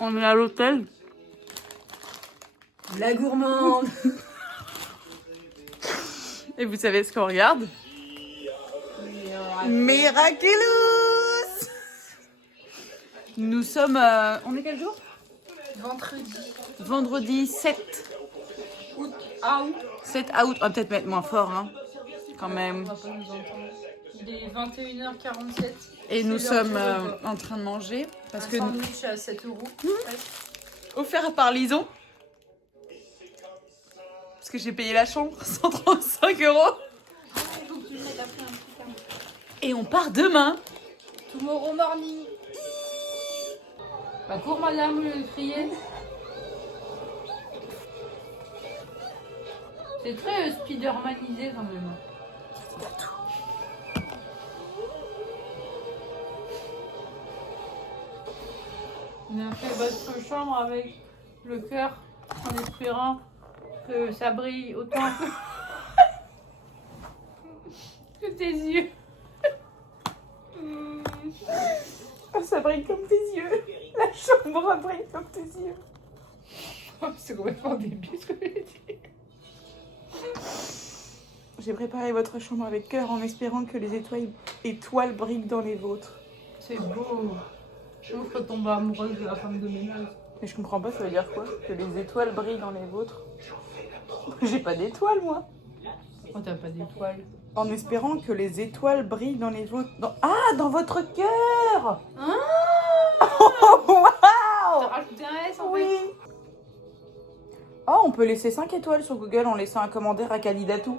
On est à l'hôtel. La gourmande. Et vous savez ce qu'on regarde? Miraculous. Nous sommes... on est quel jour? Vendredi 7 Août. 7 août. On va peut-être mettre moins fort, hein, quand même. On va pas nous entendre. Il est 21h47. Et nous sommes en train de manger. Parce Un que sandwich à 7 €. offert par Lison. Parce que j'ai payé la chambre 135 €. Il faut que tu me mettes après un truc. Et on part demain. Tomorrow morning. Bah, cours madame, le crier. C'est très Spider-Manisé quand même. On a fait votre chambre avec le cœur en espérant que ça brille autant que tes yeux. Ça brille comme tes yeux. La chambre brille comme tes yeux. C'est complètement débile ce que j'ai dit. J'ai préparé votre chambre avec cœur en espérant que les étoiles brillent dans les vôtres. C'est beau. Je ferai tomber amoureuse de la femme de ménage. Mais je comprends pas, ça veut dire quoi? Que les étoiles brillent dans les vôtres? J'ai pas d'étoiles, moi. Oh, t'as pas d'étoiles. En espérant que les étoiles brillent dans les vôtres. Ah, dans votre cœur. Oh, T'as waouh. rajouté un S en Oui. fait. Oh, on peut laisser 5 étoiles sur Google en laissant un commentaire à Kalidatou.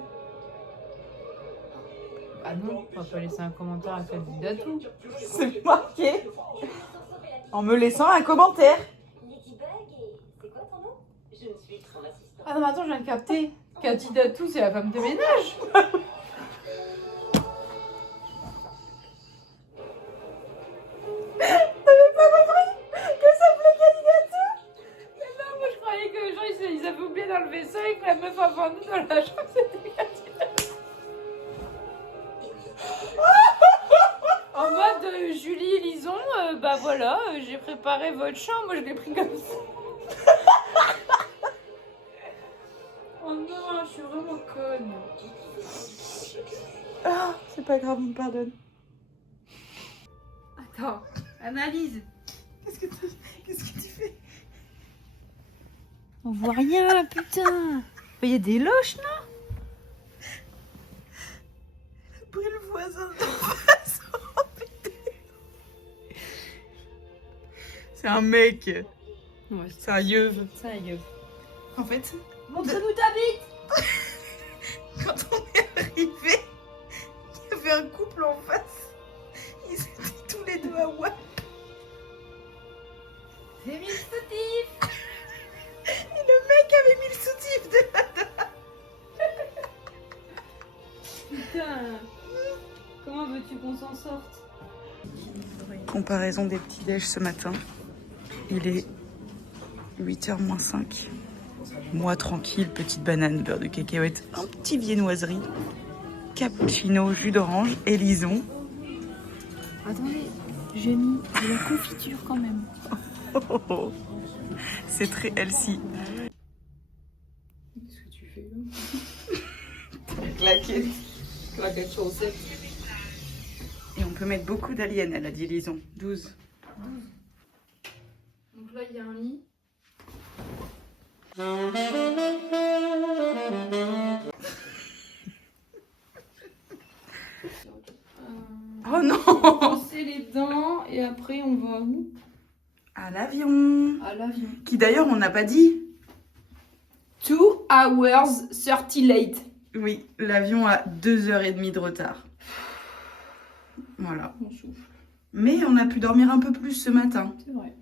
Ah non, on va pas laisser un commentaire à Candidatou. C'est marqué. En me laissant un commentaire. Ah non, mais attends, je viens de capter. Candidatou, c'est la femme de ménage. T'avais pas compris que ça s'appelait Kalidatou? Mais non, moi je croyais que les gens ils avaient oublié d'enlever ça et que la meuf avant nous dans la chambre c'était Candidatou. En mode Julie et Lison, bah voilà, j'ai préparé votre chambre, moi je l'ai pris comme ça. Oh non, je suis vraiment conne. Ah, c'est pas grave, on me pardonne. Attends, analyse. Qu'est-ce que tu fais? On voit rien, putain. Il y a des loches là. Après le voisin. C'est un mec. Ouais, C'est un yeuve. ça y est. En fait, Montre-nous ta bite. quand on est arrivé, il y avait un couple en face. Ils étaient tous les deux à WAP. C'est mis le soutif. Et le mec avait mis le soutif de la... Putain. Comment veux-tu qu'on s'en sorte? Comparaison des petits déj ce matin. Il est 8h moins 5. Moi tranquille, petite banane, beurre de cacahuète, un petit viennoiserie, cappuccino, jus d'orange et Lison. Attendez, j'ai mis de la confiture quand même. Oh, oh, oh. C'est très healthy. Qu'est-ce que tu fais là? Claquette. Claquette chaussette. Et on peut mettre beaucoup d'aliens, elle a dit Lison. 12. 12. Donc là, il y a un lit. Oh non! Brosser les dents et après on va où? À l'avion. À l'avion. Qui d'ailleurs, on n'a pas dit. 2 hours 30 late. Oui, l'avion a 2h30 de retard. Voilà. On souffle. Mais on a pu dormir un peu plus ce matin. C'est vrai.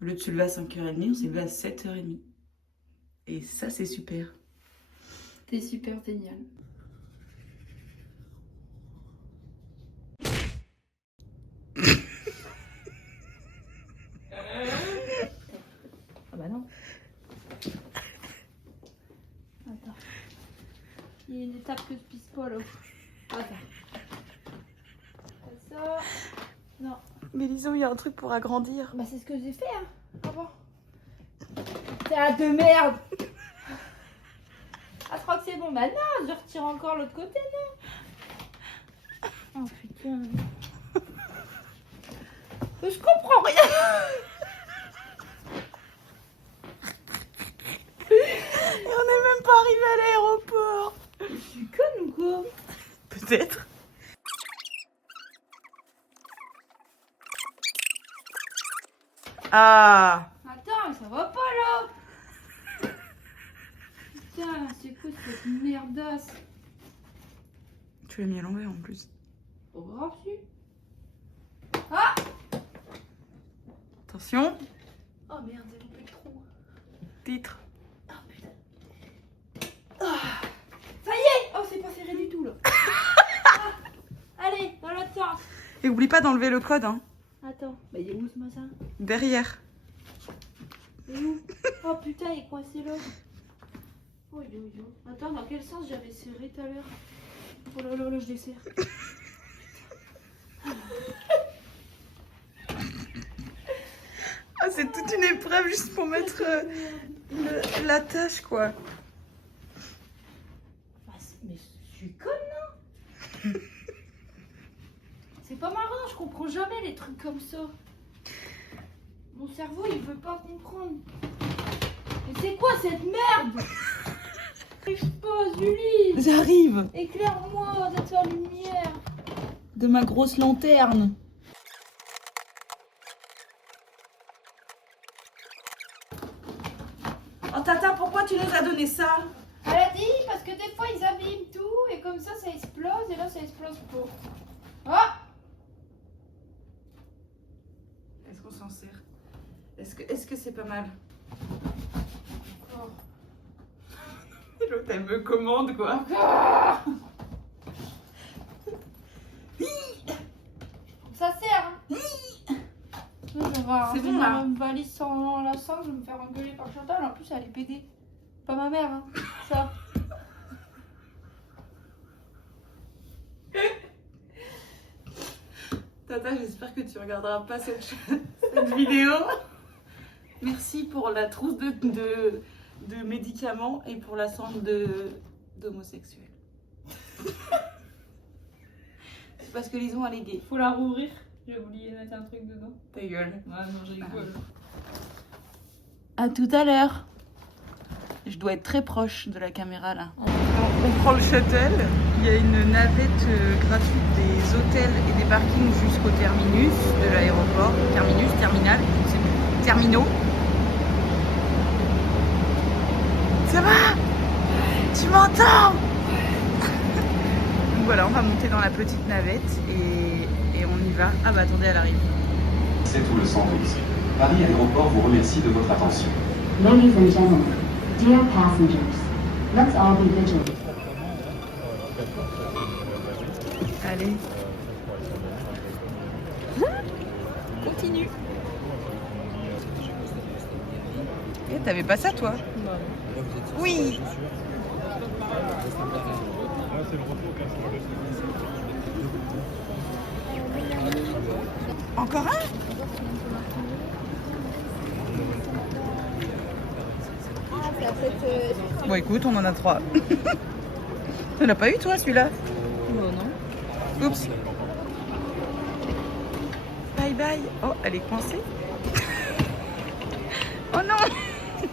Au lieu de se lever à 5h30, on s'est levé à 7h30. Et ça, c'est super. T'es super génial. Ah bah non. Attends. Il y a une étape que je pisse pas là. Attends. Ça. Non. Mais Lison, il y a un truc pour agrandir. Bah c'est ce que j'ai fait hein. Avant. T'as de merde. Ah je crois que c'est bon. Bah non, je retire encore l'autre côté non. Oh putain. Je comprends rien. Et on n'est même pas arrivé à l'aéroport. Je suis conne ou quoi? Peut-être. Ah. Attends, ça va pas là. Putain, c'est quoi cette merdasse? Tu l'as mis à l'envers en plus. Pas grave si. Ah. Attention. Oh merde, j'ai loupé le trou. Titre. Oh putain. Ah. Ça y est. Oh c'est pas serré du tout là. Ah. Allez, dans l'autre sens. Et oublie pas d'enlever le code, hein. Attends, bah il est où ce machin? Derrière. Il est où? Oh putain, il est coincé là. Oh yo yo. Attends, dans quel sens j'avais serré tout à l'heure? Oh là là là, je desserre. Ah, c'est toute une épreuve juste pour mettre la tâche, quoi. Ah, mais je suis conne là. C'est pas marrant, je comprends jamais les trucs comme ça. Mon cerveau il veut pas comprendre. Mais c'est quoi cette merde? J'arrive pas, Julie. J'arrive. Éclaire-moi de ta lumière. De ma grosse lanterne. Oh Tata, pourquoi tu nous as donné ça? Elle a dit parce que des fois ils abîment tout et comme ça explose et là ça explose pas. Ah! Est-ce qu'on s'en sert? Est-ce que c'est pas mal? Oh. L'autre, elle me commande, quoi. Ah! Ça sert. Hein. Je vais voir, C'est bon, là. Une valise sans la sang, je vais me faire engueuler par Chantal. En plus, elle est pédée. Pas ma mère, hein. Ça. Tata, j'espère que tu regarderas pas cette vidéo. Merci pour la trousse de médicaments et pour la sangle d'homosexuels. C'est parce que Lison, elle est gay. Faut la rouvrir. J'ai oublié de mettre un truc dedans. Ta gueule. Ouais, non, j'ai rigole. À tout à l'heure. Je dois être très proche de la caméra là. On prend le shuttle. Il y a une navette gratuite des hôtels et des parkings jusqu'au terminus de l'aéroport. Terminus, terminal, c'est plus. Terminaux. Ça va? Tu m'entends? Donc voilà, on va monter dans la petite navette et on y va. Ah bah attendez, elle arrive. C'est tout le sandwich. Paris Aéroport vous remercie de votre attention. Ladies and gentlemen, dear passengers, let's all be vigilant. Allez. Continue. Eh, t'avais pas ça toi? Oui. Encore un? Bon écoute, on en a 3. Tu l'as pas eu toi celui-là? Non. Oups. Bye bye. Oh, elle est coincée. Oh non.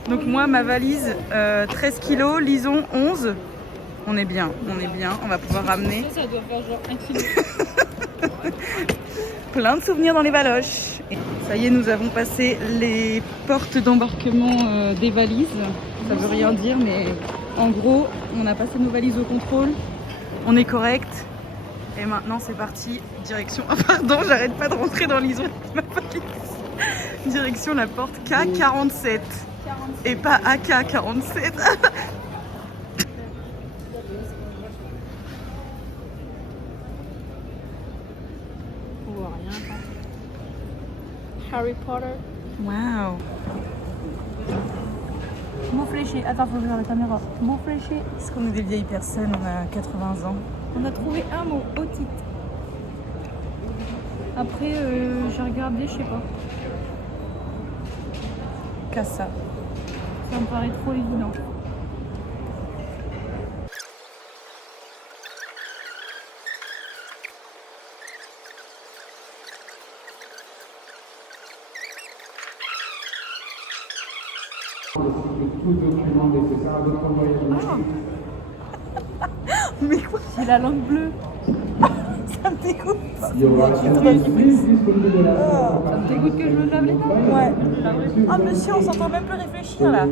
Donc moi, ma valise, 13 kilos, Lison 11. On est bien, on va pouvoir ramener Ça doit faire genre 1 kilo. plein de souvenirs dans les baloches. Et ça y est, nous avons passé les portes d'embarquement des valises. Ça veut rien dire, mais en gros, on a passé nos valises au contrôle. On est correct. Et maintenant, c'est parti. Direction... Ah pardon, j'arrête pas de rentrer dans Lison avec ma valise. Direction la porte K47. Et pas AK47. On voit rien. Harry Potter. Waouh. Mot fléché. Attends, faut que je regarde la caméra. Mot fléché. Est-ce qu'on est des vieilles personnes? On a 80 ans. On a trouvé un mot, otite. Après, j'ai regardé, je sais pas. Casa. Ça me paraît trop évident. Mais quoi? C'est la langue bleue. Ça me dégoûte. Ça te dégoûte que je me lave les dents? Ouais. La vraie. Ah monsieur, on s'entend même plus réfléchir là.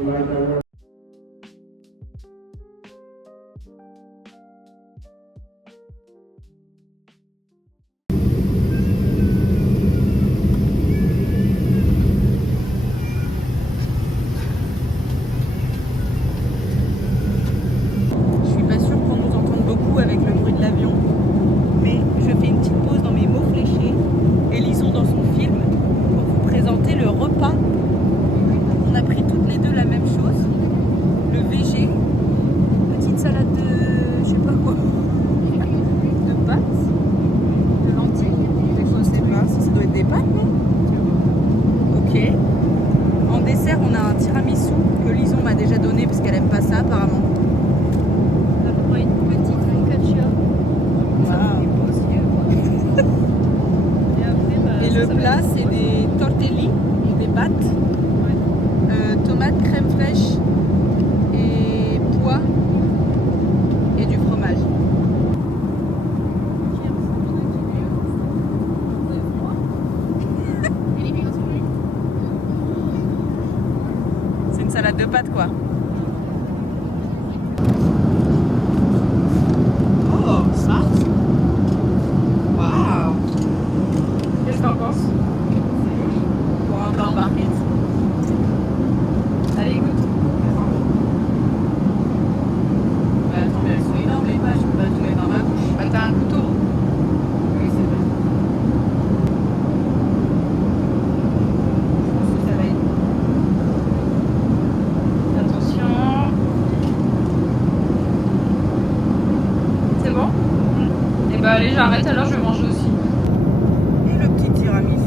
Je suis pas sûre qu'on nous entende beaucoup avec le bruit de l'avion, mais je fais une petite pause dans mes mots fléchés et lisons dans son film pour vous présenter le repas. On a pris toutes les deux la même chose, le VG, petite salade de je sais pas quoi, de pâtes, de lentilles, je sais pas, ça doit être des pâtes, non? Ok. En dessert, on a un tiramisu que Lison m'a déjà donné parce qu'elle aime pas ça apparemment. On a pris une petite focaccia. Ça me fait pas aux yeux, quoi. Et après, bah, Et le ça va plat, être- c'est des tortelli, donc des pâtes, Ouais. tomates, crème fraîche et pois et du fromage. C'est une salade de pâtes quoi. Oh, smart. Waouh. Qu'est-ce que t'en penses? Pour un barbecue. Allez, écoute. Bah, attends, mais elles sont énormes les pages, je peux pas tout mettre dans ma bouche. Bah, t'as un couteau. Oui, c'est vrai. Je pense que ça va être. Attention. C'est bon? Et bah allez, j'arrête alors, je vais manger aussi. Et le petit tiramisu.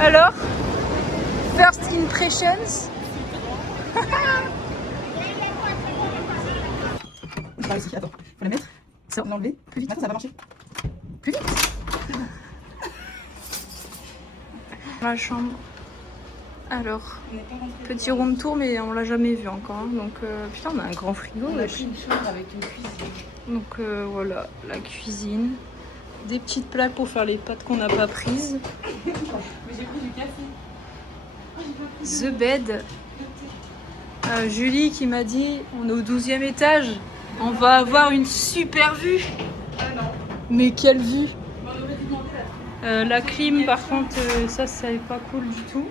Alors, first impressions. Par ici, attends, faut la mettre. Ça, on l'enlever. Plus vite, attends, ça va marcher. Plus vite. La chambre. Alors, petit room tour, mais on l'a jamais vu encore. Hein. Donc, putain, on a un grand frigo. On a là. pris une chambre avec une cuisine. Donc voilà, la cuisine. Des petites plaques pour faire les pâtes qu'on n'a pas prises. Mais j'ai pris du café. The bed. Julie qui m'a dit, on est au 12e étage. On va avoir une super vue. Ah non. Mais quelle vue! On aurait dû demander la La clim, par contre, ça c'est pas cool du tout.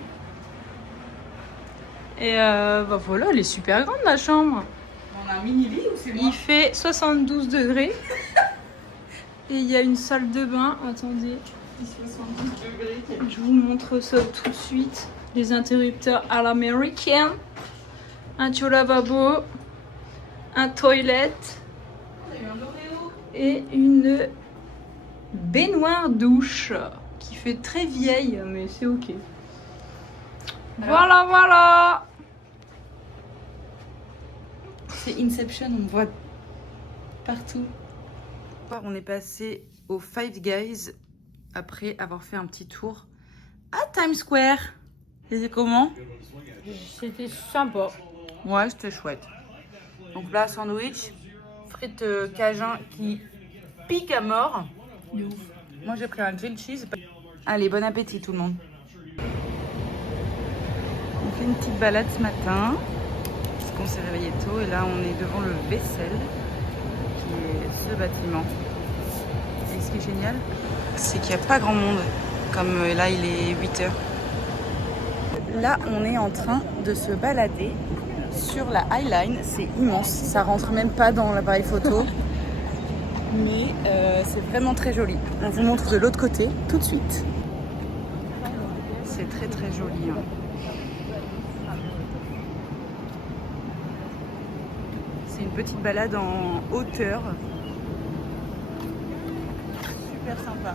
Et bah voilà, elle est super grande la chambre. On a un mini lit ou c'est moi? Il fait 72 degrés. Et il y a une salle de bain. Attendez, 72 degrés. je vous montre ça tout de suite. Les interrupteurs à l'américaine. Un tuyau lavabo. Un toilette. Et une baignoire douche qui fait très vieille, mais c'est ok. Voilà, voilà. C'est Inception, on me voit partout. On est passé au Five Guys après avoir fait un petit tour à Times Square. C'était comment? C'était sympa. Ouais, c'était chouette. Donc là, sandwich, frites cajun qui piquent à mort. Moi, j'ai pris un grilled cheese. Allez, bon appétit tout le monde. On fait une petite balade ce matin parce qu'on s'est réveillé tôt et là, on est devant le vaisselle qui ce bâtiment. Et ce qui est génial, c'est qu'il n'y a pas grand monde. Comme là, il est 8h. Là, on est en train de se balader sur la High Line. C'est immense. Ça rentre même pas dans l'appareil photo. Mais c'est vraiment très joli. On vous montre de l'autre côté tout de suite. C'est très très joli. Hein. C'est une petite balade en hauteur. Super sympa.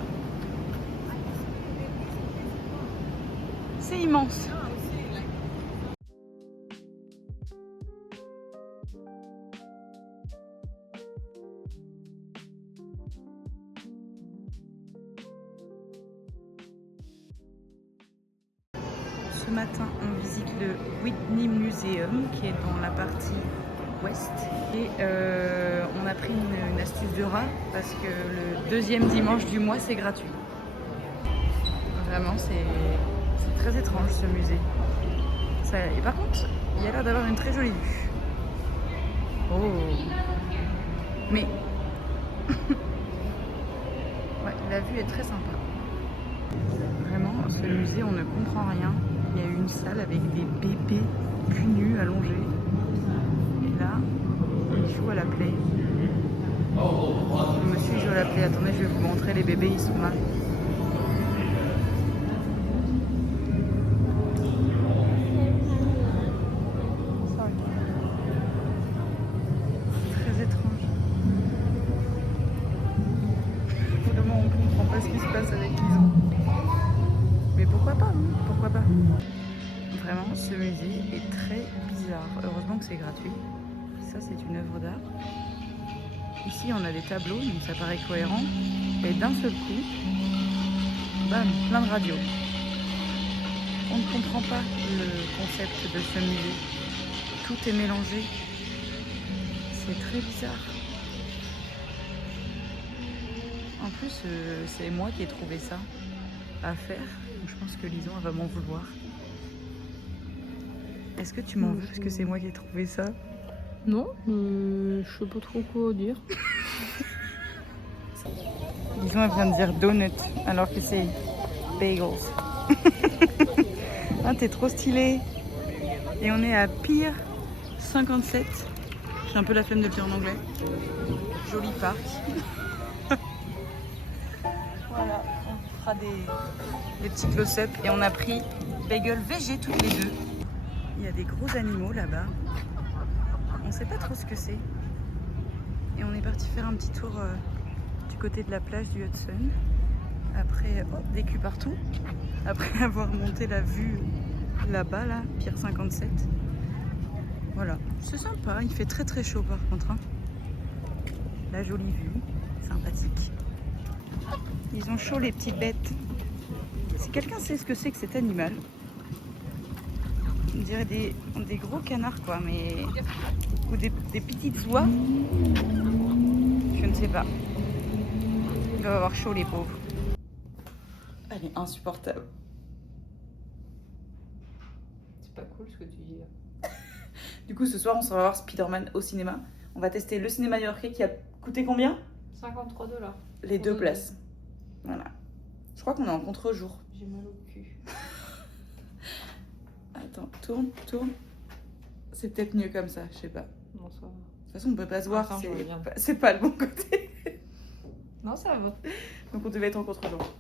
C'est immense. Ce matin, on visite le Whitney Museum qui est dans la partie ouest. Et on a pris une astuce de rat parce que le deuxième dimanche du mois, c'est gratuit. Vraiment, c'est très étrange ce musée. Et par contre, il y a l'air d'avoir une très jolie vue. Oh. Mais ouais, la vue est très sympa. Vraiment, ce musée, on ne comprend rien. Il y a une salle avec des bébés cul nus allongés. Et là, ils jouent à la play. Le monsieur joue à la play. Attendez, je vais vous montrer les bébés, ils sont là. Très étrange. Vraiment, on comprend pas ce qui se passe avec Lison. Mais pourquoi pas, hein, pourquoi pas. Vraiment, ce musée est très bizarre. Heureusement que c'est gratuit. Ça, c'est une œuvre d'art. Ici, on a des tableaux, donc ça paraît cohérent. Et d'un seul coup, bam, plein de radios. On ne comprend pas le concept de ce musée. Tout est mélangé. C'est très bizarre. En plus, c'est moi qui ai trouvé ça à faire. Donc je pense que Lison va m'en vouloir. Est-ce que tu m'en veux parce que c'est moi qui ai trouvé ça? Non, je sais pas trop quoi dire. Lison elle vient de dire donut alors que c'est bagels. Ah, t'es trop stylé. Et on est à Pier 57. J'ai un peu la flemme de le dire en anglais. Joli parc. Voilà, on fera des petits close-up et on a pris bagel végé toutes les deux. Il y a des gros animaux là-bas. On sait pas trop ce que c'est. Et on est parti faire un petit tour du côté de la plage du Hudson. Après, des culs partout. Après avoir monté la vue là-bas, là, Pier 57. Voilà, c'est sympa. Il fait très très chaud par contre. Hein. La jolie vue, sympathique. Ils ont chaud les petites bêtes. Si quelqu'un sait ce que c'est que cet animal, on dirait des gros canards quoi, mais ou des petites oies. Je ne sais pas. Ils doivent avoir chaud les pauvres. Elle est insupportable. C'est pas cool ce que tu dis là. Du coup, ce soir, on s'en va voir Spider-Man au cinéma. On va tester le cinéma new-yorkais qui a coûté combien? 53 $. Les deux places. Voilà. Je crois qu'on est en contre-jour. J'ai mal au cul. Attends, tourne. C'est peut-être mieux comme ça, je sais pas. Non, ça va. De toute façon, on peut pas se voir, Attends, je reviens. c'est pas le bon côté. Non, ça va. Donc on devait être en contre-jour.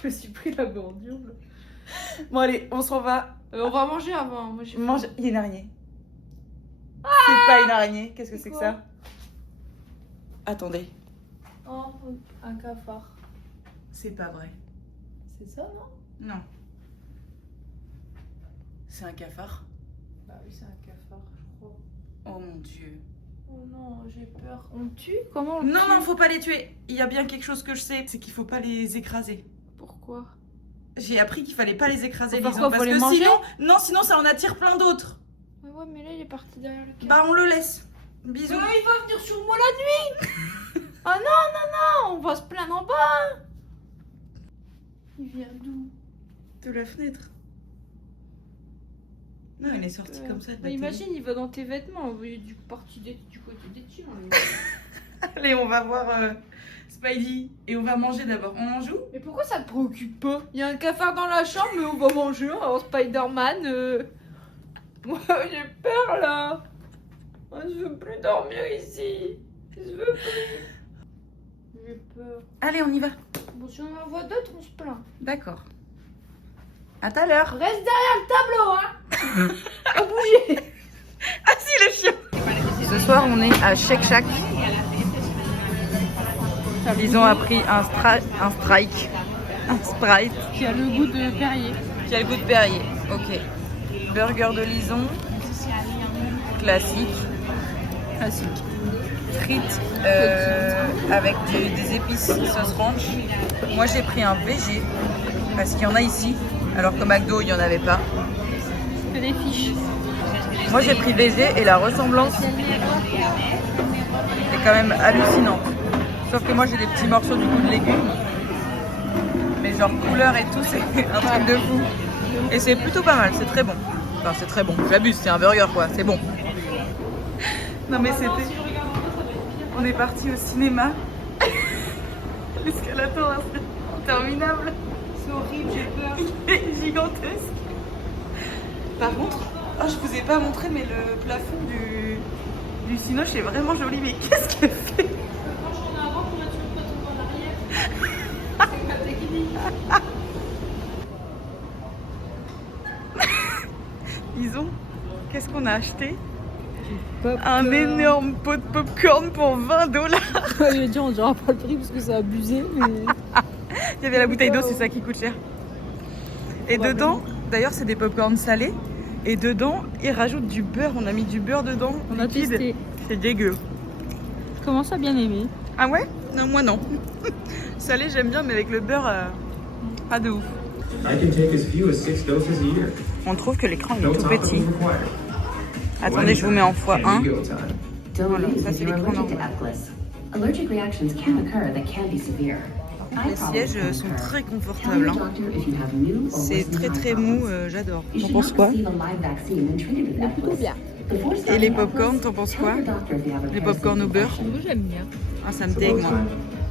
Je me suis pris la bordure. Bon allez, on s'en va. On va manger avant. Moi, j'ai faim. Mange. Il y a une araignée. C'est pas une araignée. Qu'est-ce que c'est que Quoi? ça? Attendez. Oh, un cafard. C'est pas vrai. C'est ça, non? Non. C'est un cafard. Bah oui, c'est un cafard, je crois. Oh mon dieu. Oh non, j'ai peur. On le tue? Comment on le tue? Non, faut pas les tuer. Il y a bien quelque chose que je sais, c'est qu'il faut pas les écraser. Pourquoi? J'ai appris qu'il fallait pas les écraser, Pourquoi, Lison, parce faut les que manger? sinon ça en attire plein d'autres. Mais ouais, mais là, il est parti derrière le café. Bah on le laisse. Bisous. Mais il va venir sur moi la nuit. Ah non, on va se plaindre en bas. Il vient d'où? De la fenêtre. Non, elle est sortie comme ça. de la Bah, télé. imagine, il va dans tes vêtements, au lieu du côté des tiens. Allez, on va voir Spidey et on va manger d'abord. On mange où? Mais pourquoi ça te préoccupe pas? Il y a un cafard dans la chambre, mais on va manger, on va voir Spider-Man. Moi, j'ai peur là. Moi, je veux plus dormir ici. Je veux plus. J'ai peur. Allez, on y va. Bon, si on en voit d'autres, on se plaint. D'accord. À tout à l'heure. Reste derrière le tableau, hein. Pas bouger. Ah si, le chien. Ce soir, on est à Shake Shack. Ils ont appris un strike. Un Sprite. Qui a le goût de Perrier. Qui a le goût de Perrier. Ok. Burger de Lison. Classique. Classique. Frites avec des épices sauce ranch. Moi, j'ai pris un VG parce qu'il y en a ici. Alors qu'au McDo, il n'y en avait pas. Que des fiches. Moi, j'ai pris VG et la ressemblance est quand même hallucinante. Sauf que moi, j'ai des petits morceaux du goût de légumes. Mais genre couleur et tout, c'est un truc de fou. Et c'est plutôt pas mal, c'est très bon. Enfin, c'est très bon. J'abuse, c'est un burger quoi, c'est bon. Non mais c'était... On est parti au cinéma. L'escalator, c'est interminable. C'est horrible, j'ai peur. Il est gigantesque. Par contre, oh, je vous ai pas montré, mais le plafond du Cinoche est vraiment joli. Mais qu'est-ce qu'elle fait? Franchement, on a avant pour être sûr de pas tomber en arrière. C'est ma technique. Ils ont... Qu'est-ce qu'on a acheté? Un énorme pot de popcorn pour 20 $. Je vais dire, on dira pas le prix parce que c'est abusé, mais... Il y avait la bouteille d'eau, c'est ça qui coûte cher. Et dedans, d'ailleurs, c'est des popcorn salés. Et dedans, ils rajoutent du beurre. On a mis du beurre dedans. On a liquide. testé. C'est dégueu. Je commence à bien aimer. Ah ouais? Non, moi non. Salé, j'aime bien, mais avec le beurre, pas de ouf. I can take as few as 6 doses a year. On trouve que l'écran il No est tout topping petit. required. Attendez, je vous mets en x1. And ego time. Don't Voilà, use ça, if c'est you're l'écran allergic to normal. Atlas. Allergic reactions can occur that can be severe. Eye Les problems sièges can sont occur. très Tell confortables. your Hein. doctor if you have new or C'est worsening très eye très problems. mou, j'adore. You T'en should penses not quoi? receive a live vaccine and treat it with Plutôt Atlas. bien. Before Et starting les Atlas, popcorn, t'en penses tell quoi? your doctor if you have a Les parasitic popcorn au beurre? infection. Moi, j'aime bien. Ah, ça me dégue moi.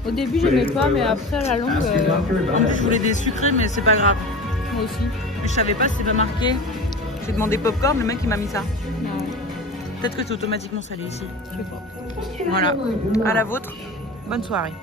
Au début, j'aimais pas, mais après, à la longue, Ask your doctor about Je it. voulais des sucrés, mais c'est pas grave. moi aussi. Mais je savais pas si c'était marqué. J'ai demandé popcorn, le mec il m'a mis ça. Non, Peut-être que c'est automatiquement salé ici. je sais pas. Voilà. À la vôtre. Bonne soirée.